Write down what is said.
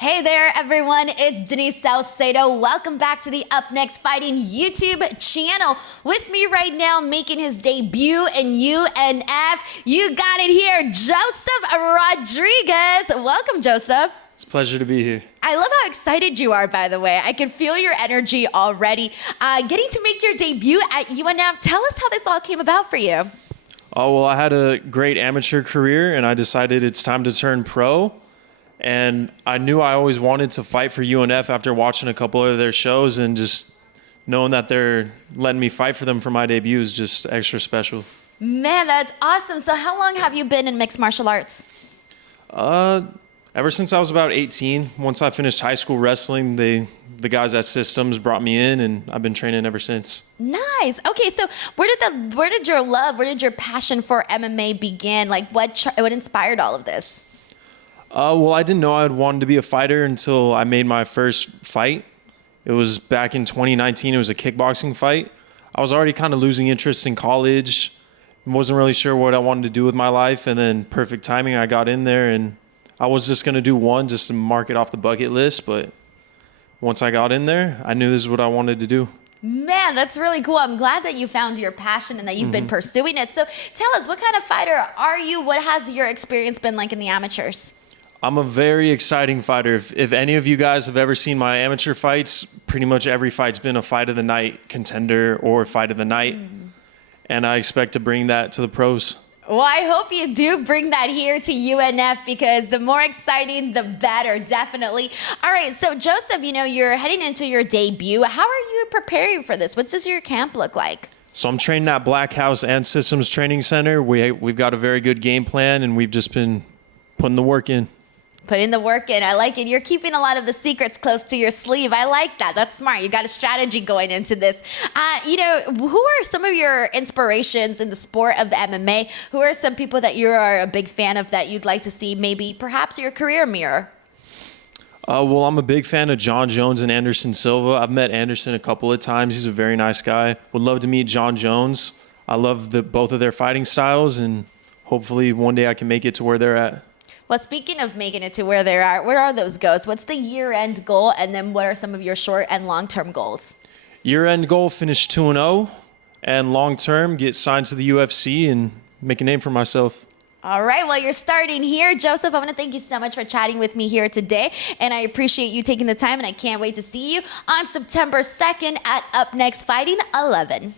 Hey there, everyone. It's Denise Salcedo. Welcome back to the Up Next Fighting YouTube channel. With me right now, making his debut in UNF, you got it here, Joseph Rodriguez. Welcome, Joseph. It's a pleasure to be here. I love how excited you are, by the way. I can feel your energy already. Getting to make your debut at UNF, tell us how this all came about for you. Oh, well, I had a great amateur career, and I decided it's time to turn pro. And I knew I always wanted to fight for UNF after watching a couple of their shows, and just knowing that they're letting me fight for them for my debut is just extra special. Man, that's awesome. So how long have you been in mixed martial arts? Ever since I was about 18. Once I finished high school wrestling, the guys at Systems brought me in, and I've been training ever since. Nice. Okay, so where did your passion for MMA begin? Like, what inspired all of this? Well, I didn't know I wanted to be a fighter until I made my first fight. It was back in 2019. It was a kickboxing fight. I was already kind of losing interest in college. Wasn't really sure what I wanted to do with my life, and then perfect timing, I got in there, and I was just going to do one just to mark it off the bucket list, but once I got in there, I knew this is what I wanted to do. Man, that's really cool. I'm glad that you found your passion and that you've been pursuing it. So tell us, what kind of fighter are you? What has your experience been like in the amateurs? I'm a very exciting fighter. If any of you guys have ever seen my amateur fights, pretty much every fight's been a fight of the night contender or fight of the night. And I expect to bring that to the pros. Well, I hope you do bring that here to UNF, because the more exciting, the better, definitely. All right, so Joseph, you're heading into your debut. How are you preparing for this? What does your camp look like? So I'm training at Black House and Systems Training Center. We've got a very good game plan, and we've just been putting the work in. Putting the work in. I like it. You're keeping a lot of the secrets close to your sleeve. I like that. That's smart. You got a strategy going into this. Who are some of your inspirations in the sport of MMA? Who are some people that you are a big fan of that you'd like to see maybe perhaps your career mirror? Well, I'm a big fan of Jon Jones and Anderson Silva. I've met Anderson a couple of times. He's a very nice guy. Would love to meet Jon Jones. I love both of their fighting styles, and hopefully one day I can make it to where they're at. Well, speaking of making it to where they are, where are those goals? What's the year-end goal, and then what are some of your short and long-term goals? Year-end goal, finish 2-0, and long-term, get signed to the UFC and make a name for myself. All right, well, you're starting here. Joseph, I want to thank you so much for chatting with me here today, and I appreciate you taking the time, and I can't wait to see you on September 2nd at Up Next Fighting 11.